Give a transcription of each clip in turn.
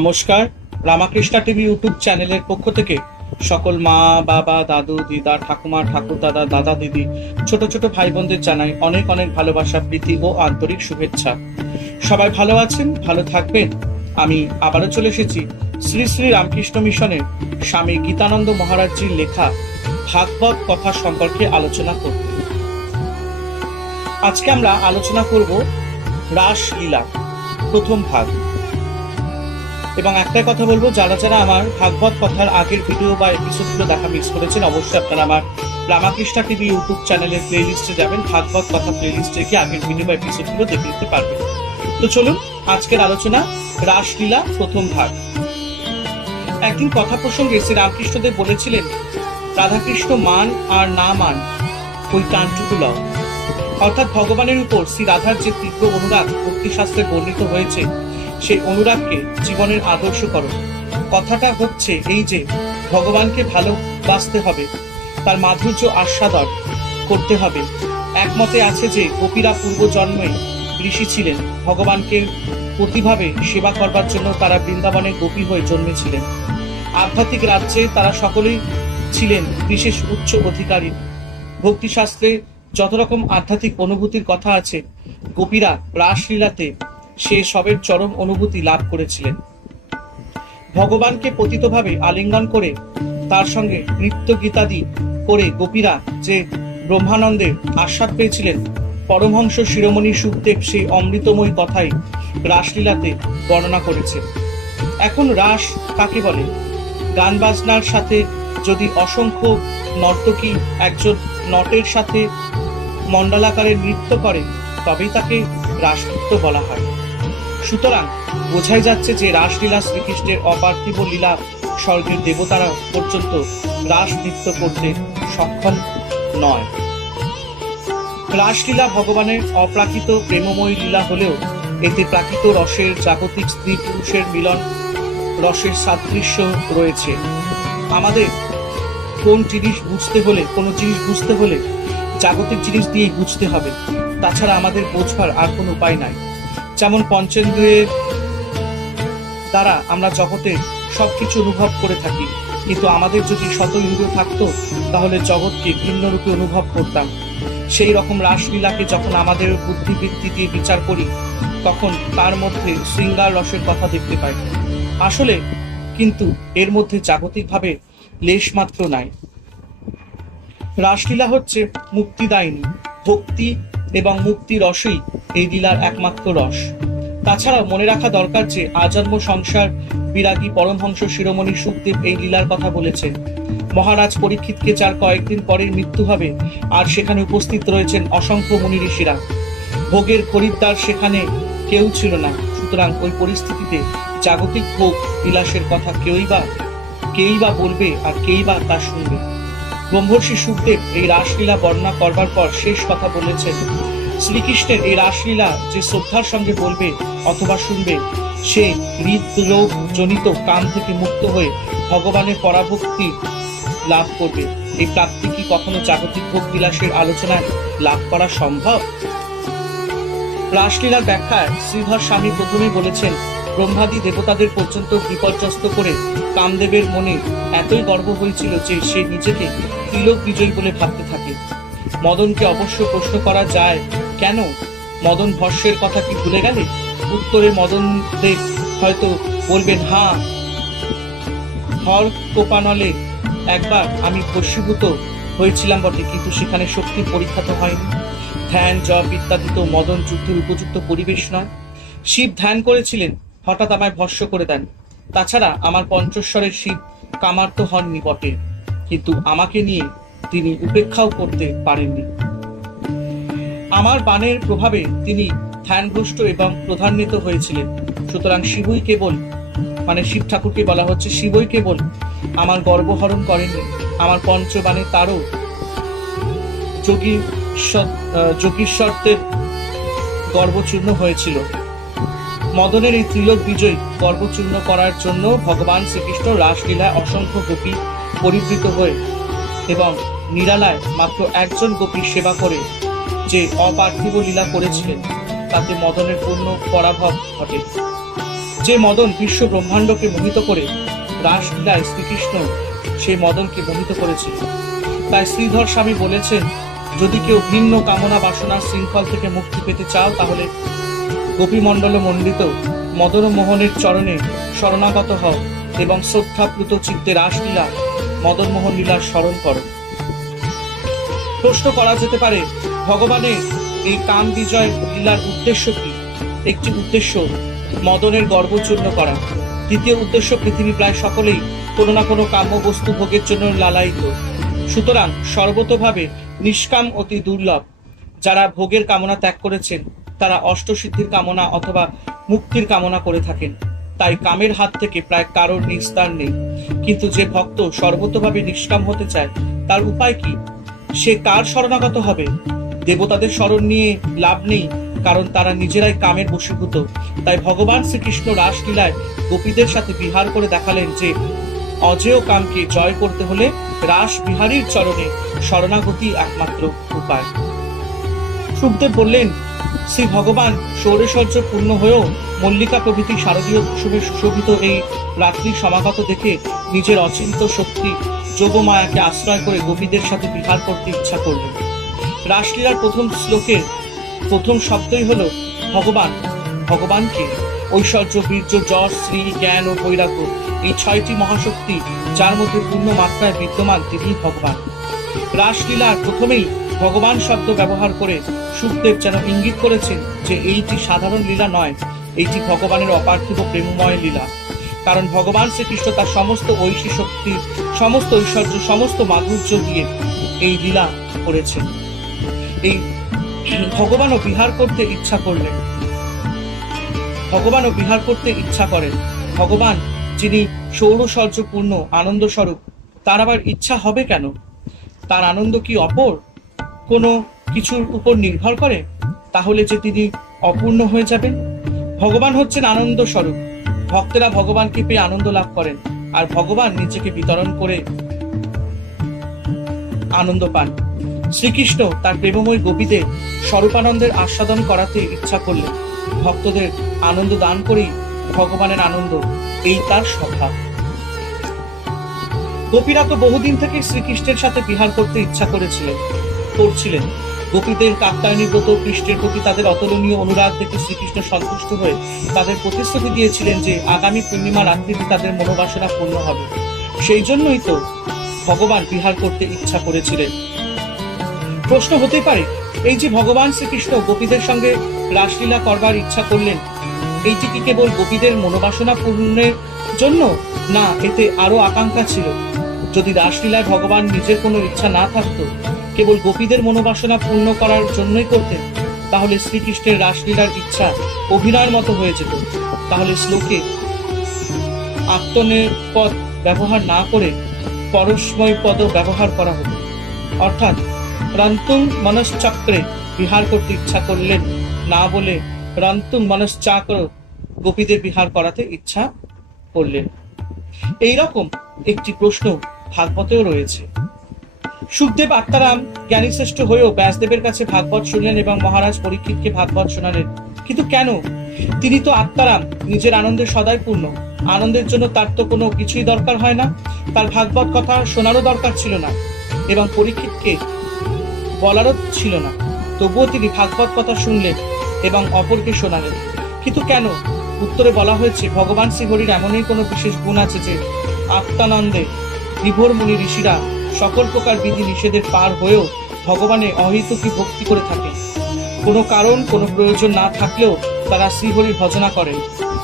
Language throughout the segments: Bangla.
নমস্কার। রামাকৃষ্ণা টিভি ইউটিউব চ্যানেলের পক্ষ থেকে সকল মা, বাবা, দাদু, দিদা, ঠাকুমা, ঠাকুর দাদা দাদা, দিদি, ছোট ছোট ভাই বোনদের জানাই অনেক অনেক ভালোবাসা, প্রীতি ও আন্তরিক শুভেচ্ছা। সবাই ভালো আছেন, ভালো থাকবেন। আমি আবারও চলে এসেছি শ্রী শ্রী রামকৃষ্ণ মিশনের স্বামী গীতানন্দ মহারাজজির লেখা ভাগবত কথা সম্পর্কে আলোচনা করতে আজকে আমরা আলোচনা করব রাসলীলা, প্রথম ভাগ। এবং একটাই কথা বলব, যারা যারা আমার ভাগবত কথার আগের ভিডিও বা এপিসোডগুলো দেখা মিস করেছেন, অবশ্যই আপনারা আমার রামাকৃষ্ণা টিভি ইউটিউব চ্যানেলের প্লে লিস্টে যাবেন, ভাগবত কথা প্লে লিস্টে গিয়ে আগের ভিডিও বা এপিসোডগুলো দেখে নিতে পারবেন। তো চলুন, আজকের আলোচনা, রাসলীলা, প্রথম ভাগ। একদিন কথা প্রসঙ্গে শ্রী রামকৃষ্ণদেব বলেছিলেন, রাধাকৃষ্ণ মান আর না মান, ওই টানটুকু লও। অর্থাৎ ভগবানের উপর শ্রী রাধার যে তীব্র অনুরাগ ভক্তিশাস্ত্রে বর্ণিত হয়েছে সেই অনুরাগকে জীবনের আদর্শ করো। কথাটা হচ্ছে এই যে, ভগবানকে ভালোবাসতে হবে। তার মাধুর্য আস্বাদন করতে হবে। একমতে আছে যে, গোপীরা পূর্বজন্মে ঋষি ছিলেন। ভগবানকে প্রতিভাবে সেবা করবার জন্য তারা বৃন্দাবনে গোপী হয়ে জন্মেছিলেন। আধ্যাত্মিক রাজ্যে তারা সকলেই ছিলেন বিশেষ উচ্চ অধিকারী। ভক্তিশাস্ত্রে যত রকম আধ্যাত্মিক অনুভূতির কথা আছে, গোপীরা রাসলীলাতে সে সবের চরম অনুভূতি লাভ করেছিলেন। ভগবানকে পতিতভাবে আলিঙ্গন করে তার সঙ্গে নৃত্য গীতাদি করে গোপীরা যে ব্রহ্মানন্দের আস্বাদ পেয়েছিলেন, পরমহংস শিরোমণি সুখদেব সেই অমৃতময় কথাই রাসলীলাতে বর্ণনা করেছে। এখন রাস কাকে বলে? গান বাজনার সাথে যদি অসংখ্য নর্তকী একজন নটের সাথে মণ্ডলাকারে নৃত্য করে, তবেই তাকে রাসনৃত্য বলা হয়। সুতরাং বোঝাই যাচ্ছে যে রাসলীলা শ্রীকৃষ্ণের অপার্থিব লীলা স্বর্গের দেবতারা পর্যন্ত রাস নৃত্য করতে সক্ষম নয়। রাসলীলা ভগবানের অপ্রাকৃত প্রেমময় লীলা হলেও এতে প্রাকৃত রসের জাগতিক স্ত্রী পুরুষের মিলন, রসের সাদৃশ্য রয়েছে। আমাদের কোন জিনিস বুঝতে হলে, কোনো জিনিস বুঝতে হলে জাগতিক জিনিস দিয়েই বুঝতে হবে। তাছাড়া আমাদের বোঝবার আর কোনো উপায় নাই। যেমন পঞ্চেন্দ্রিয়ের দ্বারা আমরা জগতে সবকিছু অনুভব করে থাকি, কিন্তু আমাদের যদি শত ইন্দ্রিয় থাকতো, তাহলে জগৎকে ভিন্ন রূপে অনুভব করতাম। সেই রকম রাসলীলাকে যখন আমাদের বুদ্ধিবৃত্তি দিয়ে বিচার করি, তখন তার মধ্যে শৃঙ্গার রসের কথা দেখতে পাই। আসলে কিন্তু এর মধ্যে জাগতিকভাবে লেশ মাত্র নাই। রাসলীলা হচ্ছে মুক্তিদায়িনী, ভক্তি এবং মুক্তি রসই এই লীলার একমাত্র রস। তাছাড়াও মনে রাখা দরকার যে আজন্ম সংসার, বিরাগী পরমহংস শিরোমণি সুখদেব এই লীলার কথা বলেছেন। মহারাজ পরীক্ষিতকে যার কয়েকদিন পরের মৃত্যু হবে, আর সেখানে উপস্থিত রয়েছেন অসংখ্য মুনি ঋষিরা। ভোগের খরিদ্দার সেখানে কেউ ছিল না, সুতরাং ওই পরিস্থিতিতে জাগতিক ভোগ বিলাসের কথা কেউই বা কেই বা বলবে আর কেই বা তা শুনবে। ব্রহ্মর্ষি সুখদেব এই রাসলীলা বর্ণনা করবার পর শেষ কথা বলেছেন শ্রীকৃষ্ণের এই রাসলীলা যে শ্রদ্ধার সঙ্গে বলবে অথবা শুনবে, সে হৃদরোগ জনিত কাম থেকে মুক্ত হয়ে ভগবানের পরাভক্তি লাভ করবে। এই প্রাপ্তি কি কখনো জাগতিক ভোগ বিলাসের আলোচনায় লাভ করা সম্ভব? রাসলীলার ব্যাখ্যায় শ্রীধর স্বামী প্রথমে বলেছেন, ব্রহ্মাদি দেবতাদের পর্যন্ত বিপর্যস্ত করে কামদেবের মনে এতই গর্ব হয়েছিল যে সে নিজেকে তিলক বিজয়ী বলে ভাবতে থাকে। মদনকে অবশ্য প্রশ্ন করা যায় কেন? মদন ভস্যের কথা কি ভুলে গেলে? উত্তরে মদন দেব হয়তো বলবেন হ্যাঁ হর কোপানলে একবার আমি ভস্মীভূত হয়েছিলাম বটে, কিন্তু সেখানে শক্তি পরীক্ষা তো হয়নি। ধ্যান, জপ ইত্যাদি তো মদন যুদ্ধের উপযুক্ত পরিবেশ নয়। শিব ধ্যান করেছিলেন, হঠাৎ আমায় ভস্য করে দেন। তাছাড়া আমার পঞ্চস্বরের শিব কামার্ত হননি বটে, কিন্তু আমাকে নিয়ে তিনি উপেক্ষাও করতে পারেননি। আমার বাণের প্রভাবে তিনি ধ্যানভ্রষ্ট এবং প্রধান্বিত হয়েছিলেন। সুতরাং শিবই কেবল মানে শিব ঠাকুরকে বলা হচ্ছে শিবই কেবল, আমার গর্বহরণ করেননি, আমার পঞ্চবাণে তারও যোগী যোগীশ্বরদের গর্বচূর্ণ হয়েছিল। মদনের এই ত্রিলোক বিজয় গর্বচূর্ণ করার জন্য ভগবান শ্রীকৃষ্ণ রাসলীলায় অসংখ্য গোপী পরিবৃত হয়ে এবং নিরালায় মাত্র একজন গোপীর সেবা করে যে অপার্থিব লীলা করেছিলেন, তাতে মদনের পূর্ণ পরাভব ঘটে। যে মদন বিশ্ব ব্রহ্মাণ্ডকে মোহিত করে রাসলীলায় শ্রীকৃষ্ণ সেই মদনকে মোহিত করেছিল। তাই শ্রীধর স্বামী বলেছেন, যদি কেউ ভিন্ন কামনা বাসনার শৃঙ্খল থেকে মুক্তি পেতে চাও, তাহলে গোপীমণ্ডল মণ্ডিত মদন মোহনের চরণে শরণাগত হও এবং শ্রদ্ধাপ্লুত চিত্তে রাসলীলা মদন মোহন লীলার স্মরণ করো। প্রশ্ন করা যেতে পারে ভগবানের এই কাম বিজয় লীলার উদ্দেশ্য কি? একটি উদ্দেশ্য মদনের গর্বচূর্ণ করা। দ্বিতীয় উদ্দেশ্য পৃথিবী প্রায় সকলেই কোনো না কোনো কাম্য বস্তু ভোগের জন্য লালায়িত। সুতরাং সর্বতভাবে নিষ্কাম অতি দুর্লভ। যারা ভোগের কামনা ত্যাগ করেছেন, তারা অষ্টসিদ্ধির কামনা অথবা মুক্তির কামনা করে থাকেন। তাই কামের হাত থেকে প্রায় কারোর নিস্তার নেই। কিন্তু যে ভক্ত সর্বতভাবে নিষ্কাম হতে চায়, তার উপায় কি? সে কার শরণাগত হবে? দেবতাদের স্মরণ নিয়ে লাভ নেই, কারণ তারা নিজেরাই কামের বশীভূত। তাই ভগবান শ্রীকৃষ্ণ রাসলীলায় গোপীদের সাথে বিহার করে দেখালেন যে, অজেয় কামকে জয় করতে হলে রাস বিহারীর চরণে শরণাগতি একমাত্র উপায়। সুখদেব বললেন, শ্রী ভগবান সৌরশর্য পূর্ণ হয়েও মল্লিকা প্রভৃতি শারদীয় কুসুমে সুশোভিত এই রাত্রি সমাগত দেখে নিজের অচিন্ত শক্তি যোগমায়াকে আশ্রয় করে গোপীদের সাথে বিহার করতে ইচ্ছা করলেন। রাসলীলার প্রথম শ্লোকের প্রথম শব্দই হলো ভগবান। ভগবানকে ঐশ্বর্য, বীর্য, যশ শ্রী জ্ঞান ও বৈরাগ্য এই ছয়টি মহাশক্তি যার মধ্যে পূর্ণ মাত্রায় বিদ্যমান তিনি ভগবান। রাসলীলার প্রথমেই ভগবান শব্দ ব্যবহার করে সুখদেব যেন ইঙ্গিত করেছেন যে এইটি সাধারণ লীলা নয়, এইটি ভগবানের অপার্থিব প্রেমময় লীলা। কারণ ভগবান শ্রীকৃষ্ণ তার সমস্ত ঐশী শক্তি, সমস্ত ঐশ্বর্য, সমস্ত মাধুর্য দিয়ে এই লীলা করেছেন। এই ভগবানও বিহার করতে ইচ্ছা করলেন। ভগবানও বিহার করতে ইচ্ছা করেন। ভগবান, যিনি সৌরসর্যপূর্ণ আনন্দ স্বরূপ তার আবার ইচ্ছা হবে কেন? তার আনন্দ কি অপর? কোনো কিছুর উপর নির্ভর করে? তাহলে যে তিনি অপূর্ণ হয়ে যাবেন? ভগবান হচ্ছেন আনন্দ স্বরূপ ভক্তেরা ভগবানকে পেয়ে আনন্দ লাভ করেন, আর ভগবান নিজেকে বিতরণ করে আনন্দ পান। শ্রীকৃষ্ণ তার প্রেমময় গোপীদের স্বরূপানন্দের আস্বাদন করাতে ইচ্ছা করলেন। ভক্তদের আনন্দ দান করেই ভগবানের আনন্দ, এই তার স্বভাব গোপীরা তো বহুদিন থেকে শ্রীকৃষ্ণের সাথে বিহার করতে ইচ্ছা করেছিলেন, করছিলেন। গোপীদের কাত্তায়নী ব্রত কৃষ্ণের প্রতি তাদের অতুলনীয় অনুরাগ দেখে শ্রীকৃষ্ণ সন্তুষ্ট হয়ে তাদের প্রতিশ্রুতি দিয়েছিলেন যে আগামী পূর্ণিমা রাত্রিতে তাদের মনোবাসনা পূর্ণ হবে। সেই জন্যই তো ভগবান বিহার করতে ইচ্ছা করেছিলেন। প্রশ্ন হতেই পারে, এই যে ভগবান শ্রীকৃষ্ণ গোপীদের সঙ্গে রাসলীলা করবার ইচ্ছা করলেন, এইটি কি কেবল গোপীদের মনোবাসনা পূর্ণের জন্য, না এতে আরও আকাঙ্ক্ষা ছিল? যদি রাসলীলায় ভগবান নিজের কোনো ইচ্ছা না থাকতো, কেবল গোপীদের মনোবাসনা পূর্ণ করার জন্যই করতেন, তাহলে শ্রীকৃষ্ণের রাসলীলার ইচ্ছা অভিনয়ের মতো হয়ে যেত। তাহলে শ্লোকে, আত্মনের পদ ব্যবহার না করে পরস্ময় পদ ব্যবহার করা হতো। অর্থাৎ রন্তুং মনশ্চক্রে বিহার করতে ইচ্ছা করলেন। না বলে রন্তুং মনশ্চাক্র গোপীদের বিহার করাতে ইচ্ছা করলেন। এইরকম একটি প্রশ্ন ভাগবতেও রয়েছে। সুখদেব আত্মারাম জ্ঞানীশ্রেষ্ঠ হয়েও ব্যাসদেবের কাছে ভাগবত শুনলেন এবং মহারাজ পরীক্ষিতকে ভাগবত শোনালেন। কিন্তু কেন? তিনি তো আত্মারাম, নিজের আনন্দের সদাই পূর্ণ। আনন্দের জন্য তার তো কোনো কিছুই দরকার হয় না। তার ভাগবত কথা শোনারও দরকার ছিল না। এবং পরীক্ষিতকে বলারও ছিল না। তবুও তিনি ভাগবত কথা শুনলেন এবং অপরকে শোনালেন। কিন্তু কেন? উত্তরে বলা হয়েছে, ভগবান শ্রীহরির এমনই কোনো বিশেষ গুণ আছে যে আত্মানন্দে বিভোর মুনি ঋষিরা সকল প্রকার বিধি নিষেধের পার হয়েও ভগবানে অহিতুকি ভক্তি করে থাকে কোনো কারণ, কোনো প্রয়োজন না থাকলেও তারা শ্রীহরির ভজনা করেন।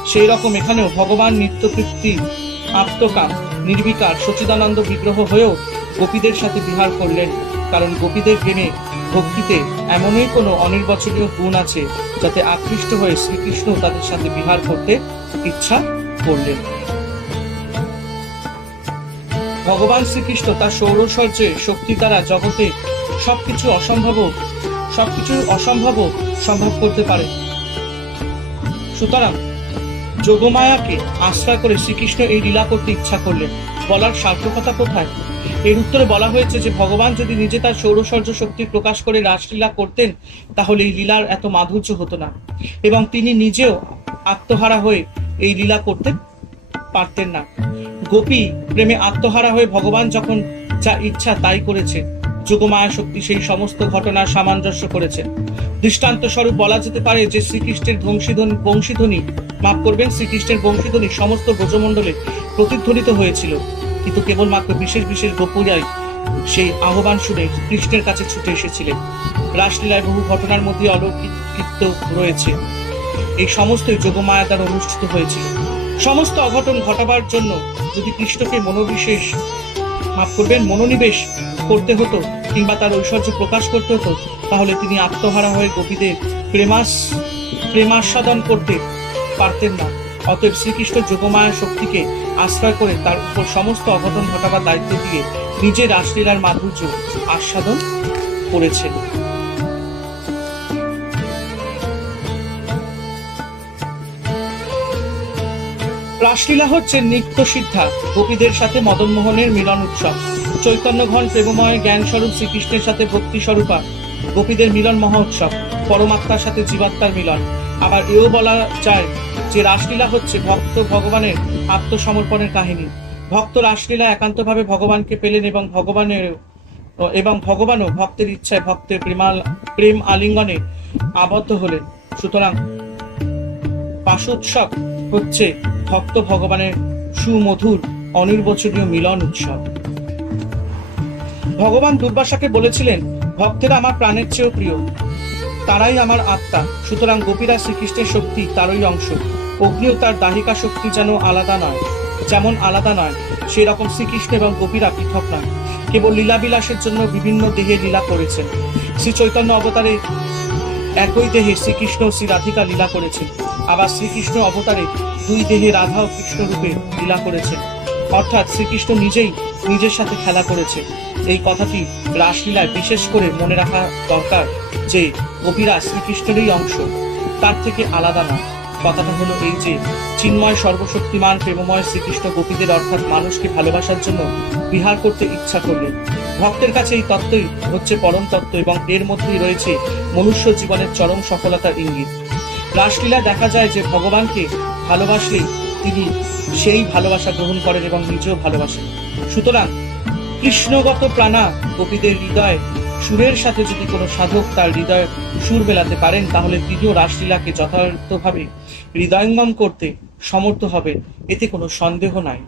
সেই রকম এখানেও ভগবান নিত্যতৃপ্তি, আত্মকাম, নির্বিকার সচিদানন্দ বিগ্রহ হয়েও গোপীদের সাথে বিহার করলেন। কারণ গোপীদের প্রেমে, ভক্তিতে এমনই কোনো অনির্বচনীয় গুণ আছে যাতে আকৃষ্ট হয়ে শ্রীকৃষ্ণ তাদের সাথে বিহার করতে ইচ্ছা করলেন। ভগবান শ্রীকৃষ্ণ তার সৌরশর্যে শক্তি দ্বারা জগতে সবকিছু অসম্ভব সবকিছু অসম্ভব সম্ভব করতে পারে। সুতরাং যোগমায়াকে আশ্রয় করে শ্রীকৃষ্ণ এই লীলা করতে ইচ্ছা করলেন। বলার সার্থকতা কোথায়? এর উত্তরে বলা হয়েছে যে, ভগবান যদি নিজে তার সৌরসর্য শক্তি প্রকাশ করে রাসলীলা করতেন, তাহলে এই লীলার এত মাধুর্য হতো না। এবং তিনি নিজেও আত্মহারা হয়ে এই লীলা করতে পারতেন না। গোপী প্রেমে আত্মহারা হয়ে ভগবান যখন যা ইচ্ছা তাই করেছে। যোগমায়া শক্তি সেই সমস্ত ঘটনার সামঞ্জস্য করেছে। দৃষ্টান্ত স্বরূপ বলা যেতে পারে যে, শ্রীকৃষ্ণের বংশীধ্বনি বংশীধ্বনি মাফ করবেন, শ্রীকৃষ্ণের বংশীধ্বনি সমস্ত ব্রজমণ্ডলে প্রতিধ্বনিত হয়েছিল। কিন্তু কেবলমাত্র বিশেষ বিশেষ গোপুরাই সেই আহ্বান শুনে কৃষ্ণের কাছে ছুটে এসেছিলেন। রাসলীলায় বহু ঘটনার মধ্যে অলৌকিকত্ব রয়েছে। এই সমস্তই যোগমায়া দ্বারা অনুষ্ঠিত হয়েছিল। সমস্ত অঘটন ঘটাবার জন্য যদি কৃষ্ণকে মনোবিশেষ মাফ করবেন, মনোনিবেশ করতে হতো কিংবা তার ঐশ্বর্য প্রকাশ করতে হতো, তাহলে তিনি আত্মহারা হয়ে গোপীদের প্রেমাস প্রেমাস্বাদন করতে পারতেন না। অতএব শ্রীকৃষ্ণ যোগমায়া শক্তিকে আশ্রয় করে তার উপর সমস্ত অঘটন ঘটাবার দায়িত্ব দিয়ে নিজে রাসলীলার মাধুর্য আস্বাদন করেছেন। রাসলীলা হচ্ছে নিত্য সিদ্ধা, গোপীদের সাথে মদন মোহনের মিলন উৎসব। চৈতন্য ঘন প্রেমময় জ্ঞান স্বরূপ শ্রীকৃষ্ণের সাথে ভক্তি স্বরূপা গোপীদের মিলন মহা উৎসব, পরমাত্মার সাথে জীবাত্মার মিলন। আবার এও বলা যায় যে রাসলীলা হচ্ছে ভক্ত ভগবানের আত্মসমর্পণের কাহিনী। ভক্ত রাসলীলা একান্তভাবে ভগবানকে পেলেন এবং ভগবানের এবং ভগবানও ভক্তের ইচ্ছায় ভক্তের প্রেমাল প্রেম আলিঙ্গনে আবদ্ধ হলেন। সুতরাং পাশোৎসব হচ্ছে ভক্ত ভগবানের সুমধুর, অনির্বচনীয় মিলন উৎসব। ভগবান দুর্বাসাকে বলেছিলেন, ভক্তেরা আমার প্রাণের চেয়েও প্রিয়। তারাই আমার আত্মা, সুতরাং গোপীরা শ্রীকৃষ্ণের শক্তি তারই অংশ। অগ্নিও তার দাহিকা শক্তি যেন আলাদা নয়, যেমন আলাদা নয় সেই রকম শ্রীকৃষ্ণ এবং গোপীরা পৃথক নয়। কেবল লীলাবিলাসের জন্য বিভিন্ন দেহে লীলা করেছেন। শ্রী চৈতন্য অবতারে একই দেহে শ্রীকৃষ্ণ শ্রী রাধিকা লীলা করেছেন। আবার শ্রীকৃষ্ণ অবতারে দুই দেহে রাধা ও কৃষ্ণ রূপে লীলা করেছেন। অর্থাৎ শ্রীকৃষ্ণ নিজেই নিজের সাথে খেলা করেছে এই কথাটি রাসলীলায় বিশেষ করে মনে রাখা দরকার। যে গোপীরা শ্রীকৃষ্ণেরই অংশ, তার থেকে আলাদা না। কথাটা হলো এই যে, চিন্ময় সর্বশক্তিমান, প্রেমময় শ্রীকৃষ্ণ গোপীদের অর্থাৎ মানুষকে ভালোবাসার জন্য বিহার করতে ইচ্ছা করলেন। ভক্তের কাছে এই তত্ত্বই হচ্ছে পরম তত্ত্ব এবং এর মধ্যেই রয়েছে মনুষ্য জীবনের চরম সফলতার ইঙ্গিত। রাসলীলা দেখা যায় যে ভগবানকে ভালোবাসলেই তিনি সেই ভালোবাসা গ্রহণ করেন এবং নিজেও ভালোবাসেন। সুতরাং কৃষ্ণগত প্রাণা গোপীদের হৃদয় সুরের সাথে যদি কোনো সাধক তার হৃদয় সুর মেলাতে পারেন, তাহলে প্রিয় রাসলীলাকে যথার্থভাবে হৃদয়ঙ্গম করতে সমর্থ হবে। এতে কোনো সন্দেহ নাই।